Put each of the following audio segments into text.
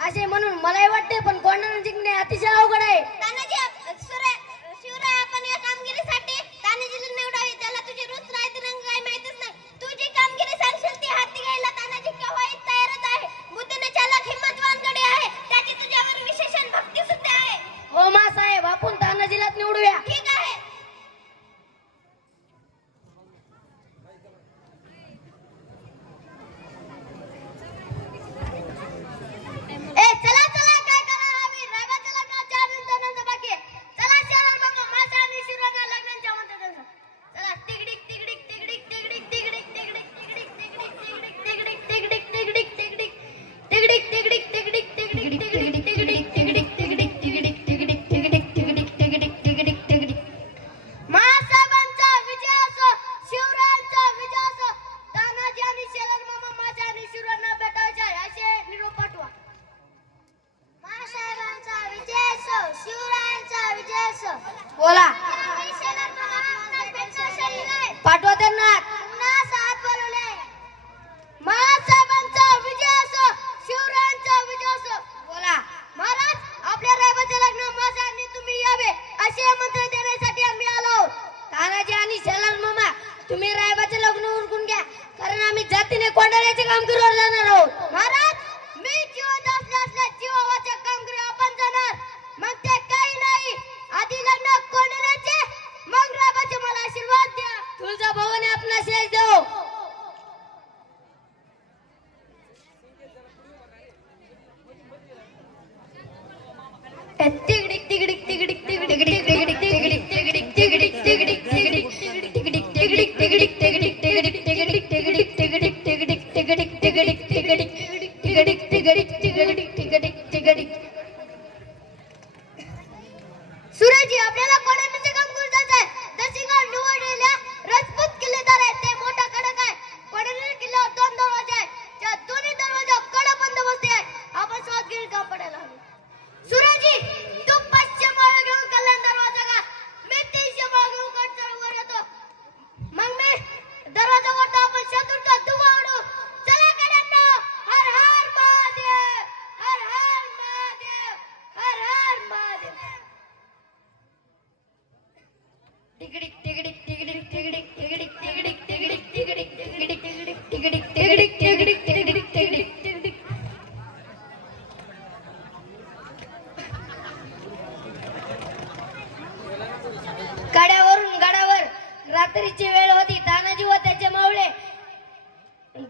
असे म्हणून मलाही वाटते पण कोंढाणा जिंकणे अतिशय अवघड आहे. शिवरायांचा विजय बोला. திகிடிக் திகிடிக் திகிடிக் திகிடிக் திகிடிக் திகிடிக் திகிடிக் திகிடிக் திகிடிக் திகிடிக் திகிடிக் திகிடிக்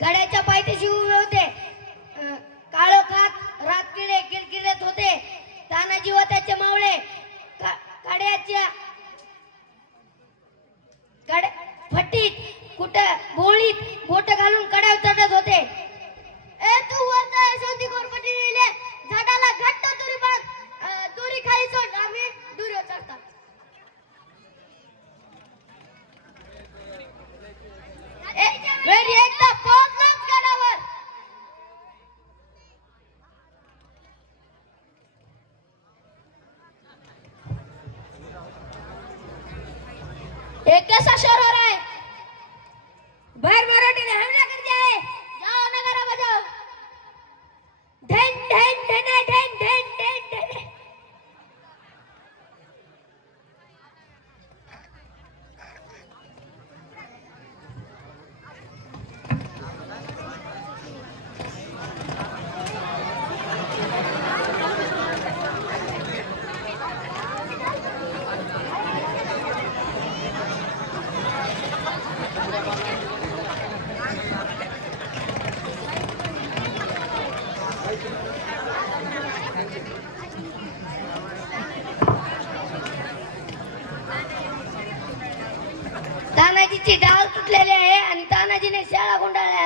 गड्याच्या पायथ्याशी उभे होते. काळोखात रातकिडे किरकिरत होते. तानाजी व त्याचे मावळे काड्याच्या फट्टीत कुठं बोळीत बोट घालून कड्या उतरत होते. एक कैसा शोर हो रहा है? बाहर ரஜினி சேலை குண்டால.